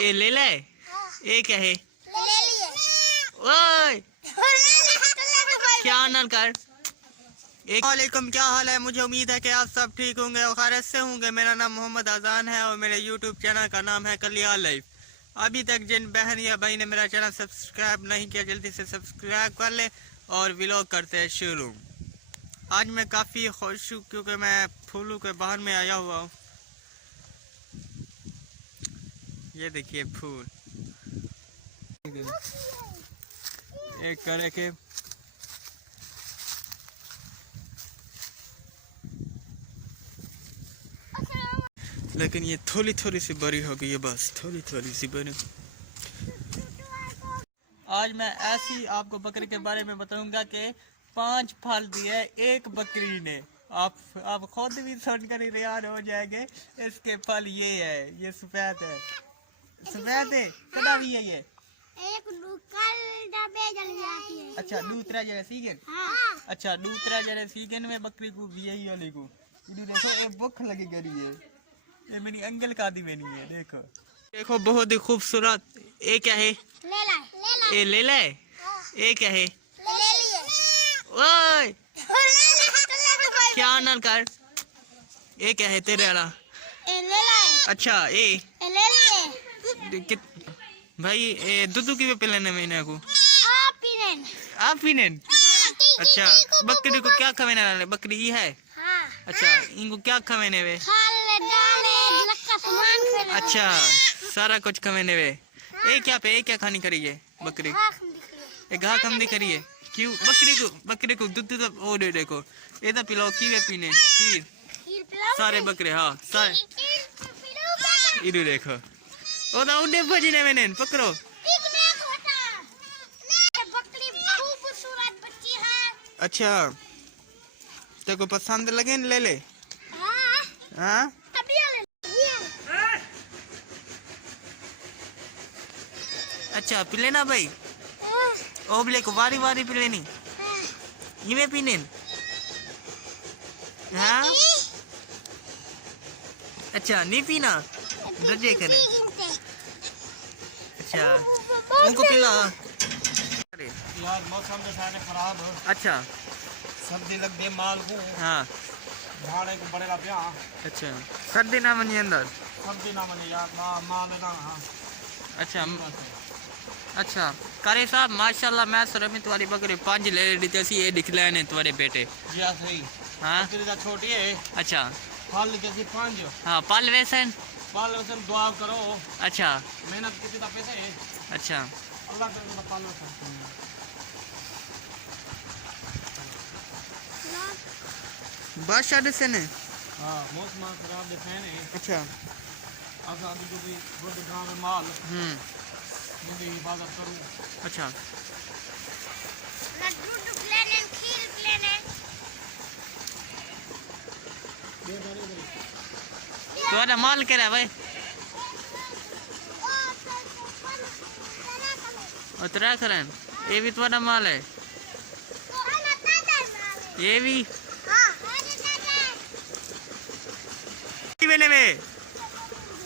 ये ले ले। ये क्या है? ले लिए। ओए क्या ना कर। वालेकुम, क्या हाल है? मुझे उम्मीद है कि आप सब ठीक होंगे और खैरियत से होंगे। मेरा नाम मोहम्मद आज़ान है और मेरे यूट्यूब चैनल का नाम है कलिया लाइफ। अभी तक जिन बहन या भाई ने मेरा चैनल सब्सक्राइब नहीं किया, जल्दी से सब्सक्राइब कर ले और व्लॉग करते हैं शुरू। आज मैं काफ़ी खुश हूँ क्योंकि मैं फूलों के बाहर में आया हुआ हूँ। ये देखिए फूल एक करे के लेकिन ये थोड़ी थोड़ी सी बड़ी हो गई है, बस थोड़ी थोड़ी सी बड़ी। आज मैं ऐसी आपको बकरी के बारे में बताऊंगा कि 5 फल दिए एक बकरी ने। आप खुद भी सुनकर ही हैरान हो जाएंगे। इसके फल ये है, ये सफेद है, सफेद है कदा भी है ये। एक डब्बे जल जाती है। अच्छा दूसरा जरा सीगन। हाँ। अच्छा दूसरा जरा सीगन में बकरी को भी यही वाली को देखो, ये भूख लगी करी है। ये मेरी अंकल का दी बनी है। देखो देखो बहुत ही खूबसूरत। ये क्या है? ले ला। ये ले ले। ये क्या है? ले लिए। ओए क्या ना कर। ये क्या है तेरे वाला? ले लाए। अच्छा ये ले लिए। भाई ये दूध की पिलाने मैंने को आप पीने। अच्छा बकरी को क्या खवाने वाले? बकरी ये है। हाँ। अच्छा इनको क्या खवाने वे? अच्छा सारा कुछ खवाने वे। ये क्या पे? ये क्या खानी करी है बकरी? ये घास हम दिख रही है। क्यों बकरी को दूध ओ दे देखो। ये तो पिलाओ की वे पीने खीर सारे बकरे। हाँ सारे इधर देखो। ओ ना उन्हें भजने मैंने पकड़ो। अच्छा तेरे को पसंद लगे ले ले। हाँ अच्छा पी लेना भाई। ओबले को वारी वारी पी लेनी। ये पीने। हाँ अच्छा नहीं पीना रजे करे। अच्छा उनको पिला। यार मौसम जो है खराब। अच्छा सर्दी लग गई माल को। हाँ भाड़े को बड़ेगा ब्याह। अच्छा सर्दी ना मनी अंदर। सर्दी ना मनी यार माल ना। हाँ अच्छा अच्छा करे साहब माशाल्लाह। मैं सुरमी तुम्हारी बकरी 5 ले ली थी। ये दिख लेने तुम्हारे बेटे। जी हाँ सही। हाँ बकरी छोटी है। अच्छा फल जैसी 5। हाँ पाल वैसन दुआ करो। अच्छा मेहनत कितनी का पैसे है। अच्छा अल्लाह करे पाल बादशाह से ने। हाँ मौसम खराब दिखाए ने। अच्छा आजा जो भी गुड गांव में माल मेरी हिफाजत करूँ। अच्छा तुम्हारा माल क्या है भाई? उत्तराखंड। ये भी तुम्हारा माल है? ये भी में।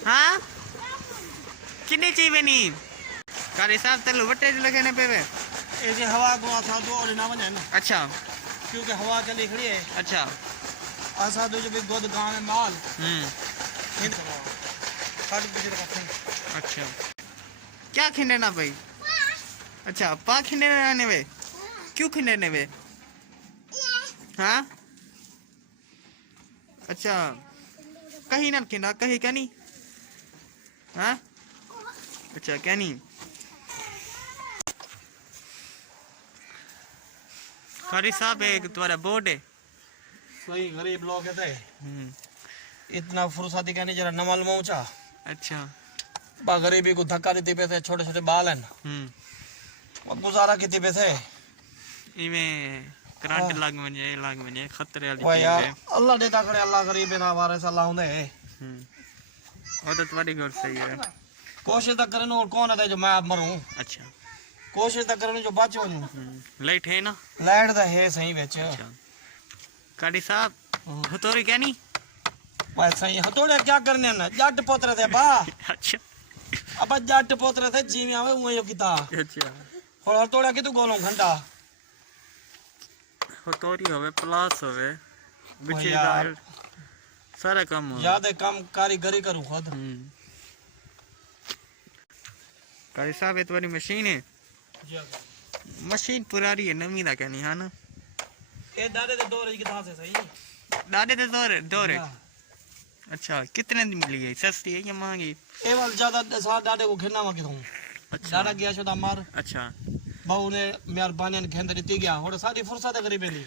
हाँ कितनी चाहिए नहीं कारी साहब तेल बट्टे लगे पे वे। ऐसे हवा को आसादो और ना बने ना। अच्छा क्योंकि हवा चली खड़ी है। अच्छा आसादो जो भी गोद गांव में माल। अच्छा क्या खिंडे ना भाई? अच्छा पा खिंडे रहने वे। क्यों खिंडे ने वे? हाँ अच्छा कहीं ना खिंडा कहीं क्या नहीं। हाँ अच्छा क्या नहीं। कारी साहब एक तुम्हारा बोर्ड है। सही गरीब लोग है इतना फुर्सती का नहीं जरा नमल मोचा। अच्छा बा गरीबी को धक्का देते पे थे। छोटे छोटे बाल हैं और गुजारा कितने पे थे। इमें करंट लाग बने खतरे वाली वाह चीज यार है। अल्लाह देता करे अल्लाह गरीब ना वारे सलाह होंदे। वो तो तुम्हारी गौर सही है। कोशिश तो करने और कौन है जो मैं अब मरूं। अच्छा कोशिश तो करने जो बच हो। लाइट है ना? लाइट तो है सही बेच। अच्छा कारी साहब हथौड़ी क्या नहीं? भाई सही हथौड़े क्या करने ना जट पोतरे थे बा। अच्छा अब जट पोतरे थे जीवी आवे वो यो किता अच्छा और तोड़ा कि तू गोलो घंटा हथौड़ी होवे प्लास होवे बिचे यार। दाल सारा काम हो याद है काम कारीगरी करूं खुद कारी साहब ये तुम्हारी मशीन है मशीन पुरानी है नवी दा कहनी है ना ए दादे दे दौर की तरह से सही दादे दे दौर अच्छा कितने दी मिली है सस्ती है या महंगी ए वाल ज्यादा साथ दादे को खेना वा किथों अच्छा दादा गया छोदा मार अच्छा बहु ने मेहरबानी ने खेंद दी गया और सारी फुर्सत है गरीबे ली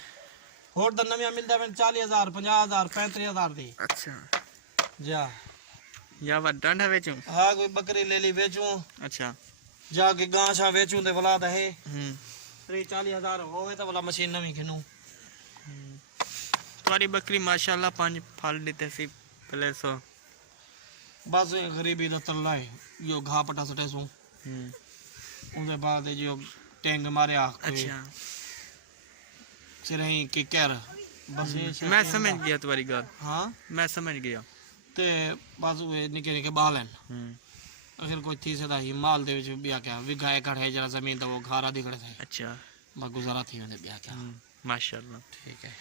और द नविया मिलदा वन 40000 50000 35000 दी अच्छा जा या वा डांडा बेचूं हां कोई बकरी ले ली बेचूं अच्छा जाके गां छा बेचूं ते वलाद है 3-40000 होवे तो वाला मशीन नवी खिनू तुम्हारी बकरी माशाल्लाह 5 फल देते सी पहले सो बस ये गरीबी दा तल्ला है यो घा पटा सटे सू उनके बाद जो टैंग मारे आ अच्छा सिरही की कर बस ये मैं समझ गया तुम्हारी बात हां मैं समझ गया ते बस वे निके निके बाल हैं अगर कोई थी सदा ही माल दे विच बिया क्या विघाए कढ़े जरा जमीन तो वो घारा दिखड़े थे अच्छा मैं गुजारा थी मैंने बिया क्या माशाल्लाह ठीक है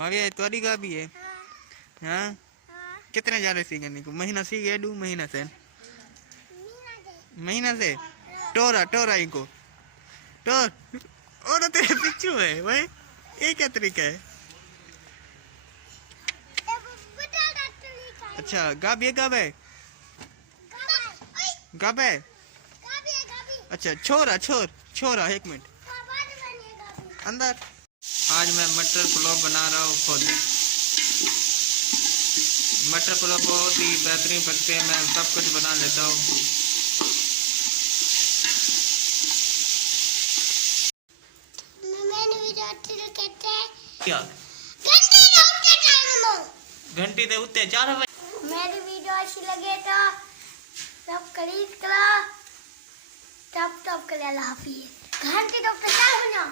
मगे तुम्हारी का भी है हां कितने जा रहे सीखने को महीना सीख गए 2 महीना से टोरा इनको टोर और तेरे पिछू है भाई ये क्या तरीका है अच्छा गाब है अच्छा छोरा 1 मिनट अंदर आज मैं मटर पुलाव बना रहा हूँ खुद मटर पुलाव बहुत ही बेहतरीन पकते हैं मैं सब कुछ बना लेता हूँ क्या घंटी दे उत्ते 4 बजे मेरी वीडियो अच्छी लगे तो सब्सक्राइब करो टप टप कर अल्लाह हाफिज़ घंटी डॉक्टर क्या होना